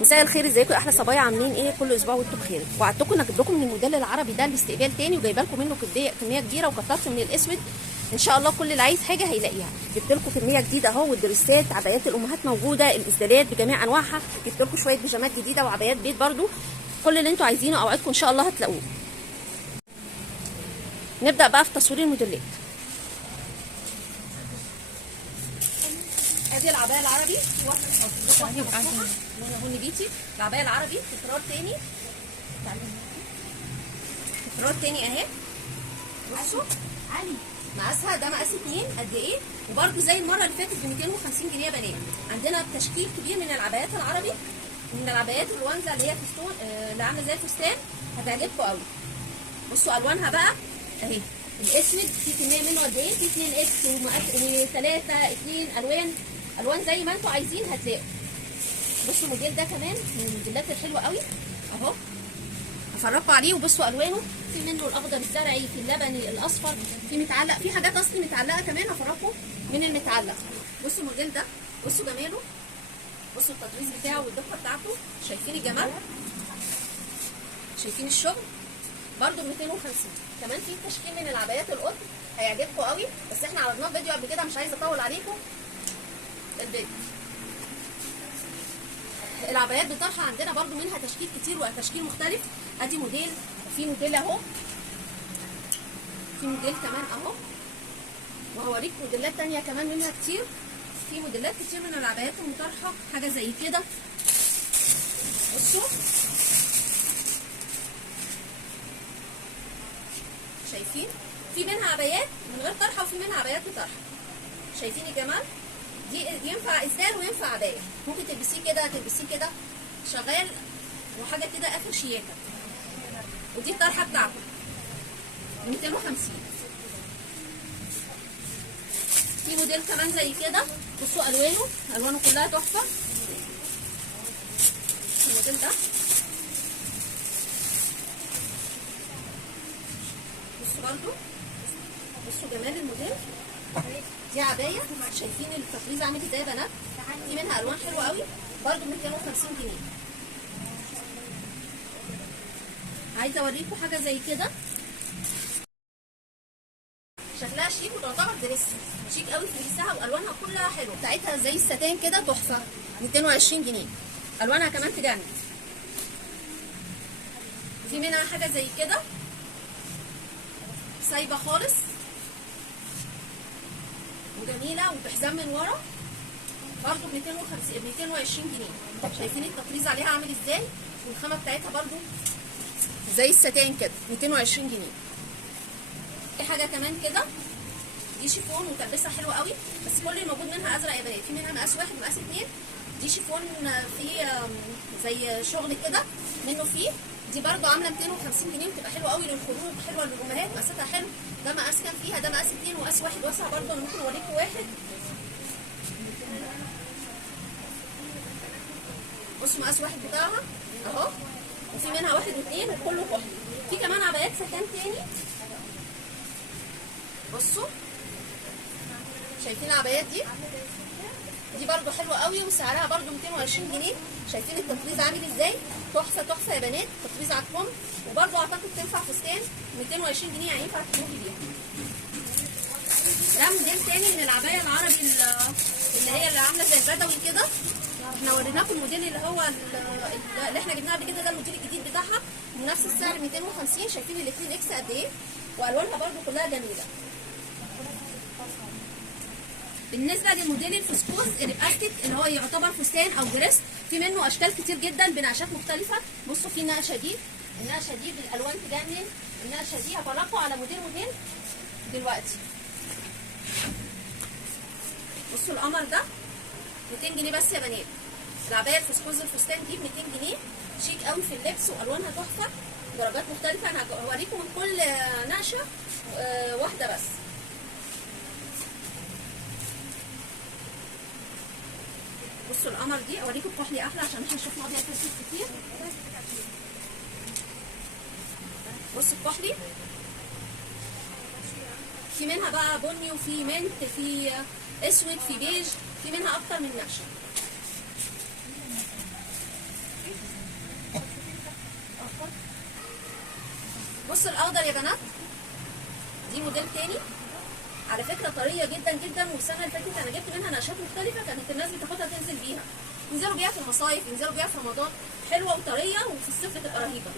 مساء الخير، ازيكم يا احلى صبايا؟ عاملين ايه؟ كل اسبوع وانتم بخير. وعدتكم ان اجيب لكم من الموديل العربي ده الاستقبال تاني، وجايبه لكم منه كميه كبيره، وكترت من الاسود. ان شاء الله كل اللي عايز حاجه هيلاقيها. جبت لكم كميه جديده اهو، والدريسات، عبايات الامهات موجوده، الاسدالات بجميع انواعها. جبت لكم شويه بيجامات جديده وعبايات بيت برده. كل اللي انتم عايزينه اوعدكم ان شاء الله هتلاقوه. نبدا بقى في تصوير الموديلات. ادي العبايه العربي، واحده هوني بيتي. العبايه العربي تكرار تاني، تكرار تاني اهي. بصوا علي مقاسها ده مقاس 2 قد ايه، وبرده زي المره اللي فاتت ب 250 جنيه يا بنات. عندنا تشكيل كبير من العبايات العربي، من العبايات الوانزه اللي هي فستون، اللي عامله زي الفستان، هتعجبكم قوي. بصوا الوانها بقى اهي. الاسود في كميه منه قد ايه، في 2 اكس و3 2 الوان زي ما انتم عايزين هتلاقوا. بصوا الموديل ده كمان من الموديلات الحلوه قوي اهو، هفرجكم عليه. وبصوا الوانه، في منه الاخضر الزرعي، في اللبني، الاصفر، في متعلق، في حاجات اصلي متعلقه كمان هفرجكم من المتعلق. بصوا الموديل ده، بصوا جماله، بصوا التطريز بتاعه والدقه بتاعته. شايفين الجمال؟ شايفين الشغل؟ برده ب 250. كمان في تشكيل من العبايات القطن هيعجبكم قوي، بس احنا عرضناه فيديو قبل كده، مش عايزه اطول عليكم الفيديو. العبايات بطرحه عندنا برده منها تشكيل كتير وتشكيل مختلف. ادي موديل، في موديل اهو، في موديل كمان اهو، وهوريك موديلات تانية كمان منها كتير. في موديلات كتير من العبايات المطرحه، حاجه زي كده. بصوا شايفين؟ في منها عبايات من غير طرحه، وفي منها عبايات بطرحه. شايفين الجمال؟ دي ينفع اسدال وينفع عبايه، ممكن تلبسيه كده، تلبسيه كده شغال، وحاجه كده اخر شياكه. ودي الطرحه بتاعته 250. في موديل كمان زي كده، بصوا الوانه كلها تحفه. الموديل ده بصوا برده، بصوا جمال الموديل. دي عبايه، شايفين التطريز عامل ازاي يا بنات؟ في منها الوان حلوه قوي، برده ب 250 جنيه. عايزه اوريكم حاجه زي كده، شكلها شيك وتعتبر دريس شيك قوي في لبسها، والوانها كلها حلوه، بتاعتها زي الستان كده تحفه، 220 جنيه. الوانها كمان تجنن. في منها حاجه زي كده سايبه خالص وجميله، وبحزام من ورا، برده ب 220 جنيه. شايفين التطريز عليها عامل ازاي، والخامه بتاعتها برده زي الستان كده، 220 جنيه. في حاجه كمان كده، دي شيفون وتلبسها حلوه قوي، بس كل الموجود منها ازرق يا بنات. في منها مقاس 1 ومقاس 2. دي شيفون فيه زي شغل كده منه فيه، دي برده عامله 250 جنيه، وتبقى حلوه قوي للخروج، حلوه للامهات، مقاساتها حلو. ده مقاس كام فيها؟ ده مقاس 2 ومقاس 1 واسع برده. انا ممكن اوريكم واحد. بصوا مقاس 1 بتاعها اهو، وفي منها 1 و2 وكله كحل. في كمان عبايات ستان تاني، بصوا شايفين العبايات دي برده حلوه قوي، وسعرها برده 220 جنيه. شايفين التطريز عامل ازاي؟ تحفه تحفه يا بنات، تطريز على الكم، وبرده اعتقد تنفع فستان. 220 جنيه يعني ينفع تخرجي بيها. ده موديل تاني من العبايه العربي اللي هي اللي عامله زي البدوي كده. احنا وريناكم الموديل اللي هو اللي احنا جبناه قبل كده، ده الموديل الجديد بتاعها بنفس السعر 250. شايفين الاثنين اكس قد ايه، والوانها برده كلها جميله. بالنسبه للموديل الفسكوس الاستيك اللي هو يعتبر فستان او دريس، في منه اشكال كتير جدا بنقشات مختلفه. بصوا في نقشه دي، النقشه دي بالالوان تجنن. النقشه دي هفرجكم على موديل دلوقتي. بصوا القمر ده 200 جنيه بس يا بنات. العبايه الفسكوس الفستان دي ب 200 جنيه، شيك قوي في اللبس، والوانها تحفه، درجات مختلفه. انا هوريكم من كل نقشه واحده بس. بصوا القمر دي، اوريكم الكحلي احلى عشان احنا شفنا ابيض كتير. بصوا الكحلي، في منها بقى بني، وفي منت، في اسود، في بيج، في منها اكتر من نقشه. بصوا الاخضر يا بنات، دي موديل تاني على فكره طريه جدا جدا، والسنه اللي فاتت انا جبت منها نقشات مختلفه كانت الناس بتاخدها تنزل بيها، ينزلوا بيها في المصايف، ينزلوا بيها في رمضان، حلوه وطريه وفي الصيف بتبقى رهيبه.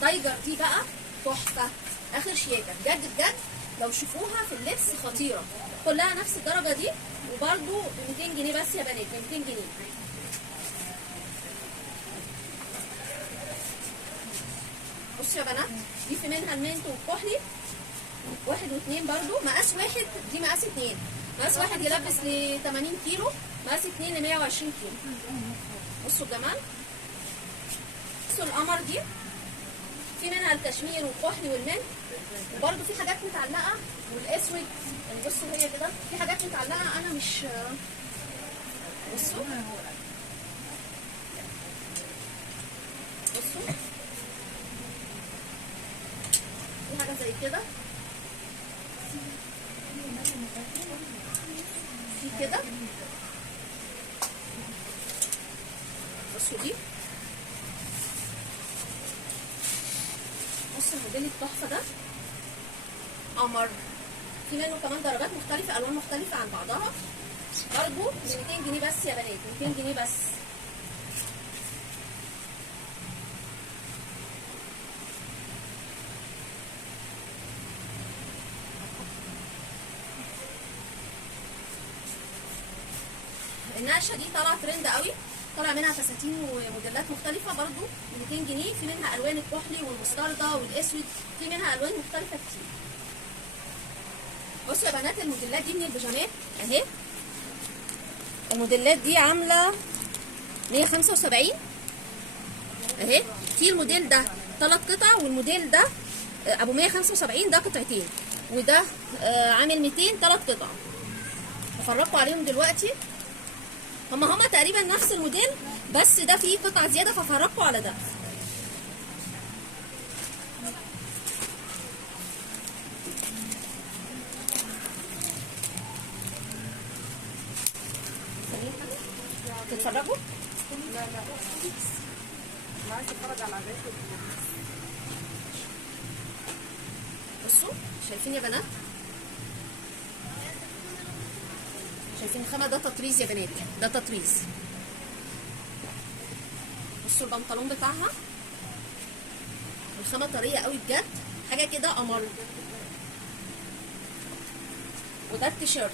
تايجر دي بقى تحفه، اخر شياكه بجد بجد، لو شوفوها في اللبس خطيره، كلها نفس الدرجه دي، وبرده ب 200 جنيه بس يا بنات، ب 200 جنيه. بصوا يا بنات، دي في منها المنت والكحلي، واحد واثنين برضو، مقاس واحد، دي مقاس اتنين، مقاس واحد يلبس ل 80 كيلو، مقاس اتنين ل 120 كيلو. بصوا الجمال. بصوا القمر دي في منها الكشمير والكحلي والمنت، وبرضو في حاجات متعلقه والاسود، يعني بصوا هي كده في حاجات متعلقه انا مش، بصوا بصوا في حاجه زي كده، في كده، بصوا دي، بصوا الموديل التحفه ده قمر، في منه كمان درجات مختلفه، الوان مختلفه عن بعضها، برضه ب 200 جنيه بس يا بنات، 200 جنيه بس. النقشه دي طالعه ترند قوي، طالع منها فساتين وموديلات مختلفه برضو ب 200 جنيه، في منها الوان الكحلي والمستردة والاسود، في منها الوان مختلفه كتير. بصوا يا بنات الموديلات دي من البيجامات اهي، الموديلات دي عامله 175 اهي، في الموديل ده 3 قطع، والموديل ده ابو 175 ده قطعتين، وده عامل 200 3 قطع. هفرجكم عليهم دلوقتي، هما تقريبا نفس الموديل، بس ده فيه قطعه زياده، ففرجكم على ده. تتفرجوا؟ لا ما عايز اتفرج على العجائب. بصوا شايفين يا بنات، شايفين الخامه ده تطريز يا بنات، ده تطريز. بصوا البنطلون بتاعها، الخامه طريه قوي بجد، حاجه كده قمر. وده التيشيرت،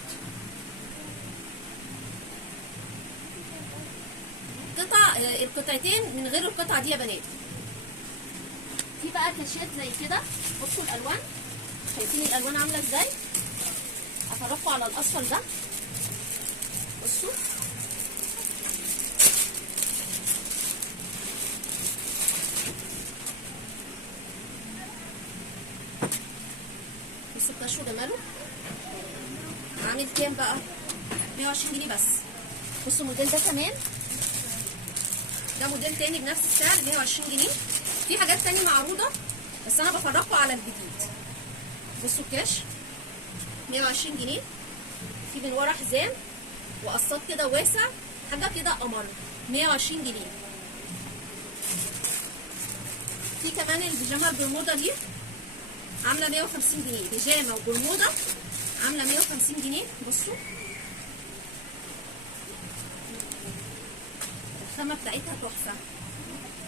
القطعتين من غير القطعه دي يا بنات. في بقى كاشات زي كده، بصوا الالوان، شايفين الالوان عامله ازاي؟ افرجكم على الاصفر ده، بصوا بصوا الكاش وجماله، عامل كام بقى؟ 120 جنيه بس. بصوا الموديل ده كمان، ده موديل تاني بنفس السعر 120 جنيه. في حاجات تانية معروضة بس انا بفرجكم على الجديد. بصوا الكاش 120 جنيه، في من ورا حزام وقصات كده واسع، حاجة كده قمر، 120 جنيه. في كمان البيجامة البرمودا دي عاملة 150 جنيه، بيجامة وبرمودا عاملة 150 جنيه. بصوا الخامة بتاعتها تحفة،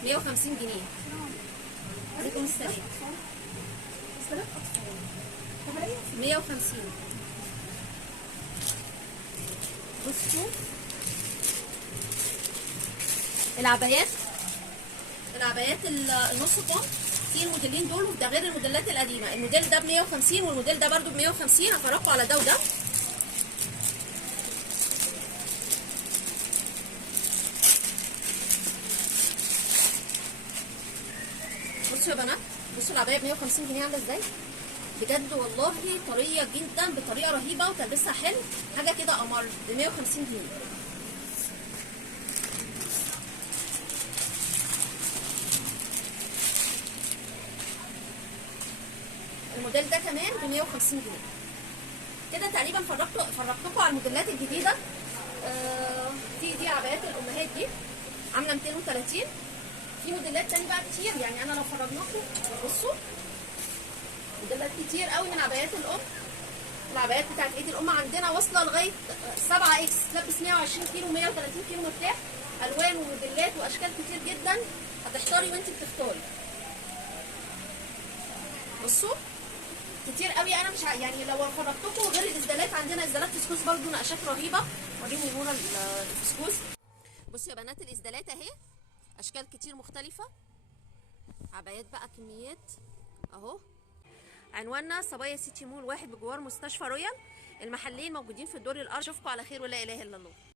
150 جنيه. عليكم السلام. 150. بصوا العبايات النص كم، في الموديلين دول، وده غير الموديلات القديمه. الموديل ده ب 150 والموديل ده برده ب 150. هفرجكم على ده وده. بصوا يا بنات، بصوا العبايه ب 150 جنيه عامله ازاي بجد والله، طريه جدا بطريقه رهيبه، وتلبسها حلو، حاجه كده قمر، ب 150 جنيه. الموديل ده كمان ب 150 جنيه. كده تقريبا فرجتكم على الموديلات الجديده. دي عبايات الامهات دي عامله 230، في موديلات تاني بقى كتير، يعني انا لو فرجناكم بصوا موديلات كتير قوي من عبايات الام. العبايات بتاعت عيد الام عندنا واصله لغايه 7 اكس، تلبس 120 كيلو 130 كيلو مرتاح، الوان وموديلات واشكال كتير جدا، هتحتاري وانت بتختاري. بصوا كتير قوي، انا مش يعني لو فرجتكم غير الاسدالات، عندنا اسدالات فسكوس برضو نقشات رهيبه. وريني نورا الفسكوس. بصوا يا بنات الاسدالات اهي، اشكال كتير مختلفه، عبايات بقى كميات اهو. عنواننا صبايا سيتي مول 1 بجوار مستشفى رويال. المحلين موجودين في الدور الارضي. اشوفكم على خير ولا اله الا الله.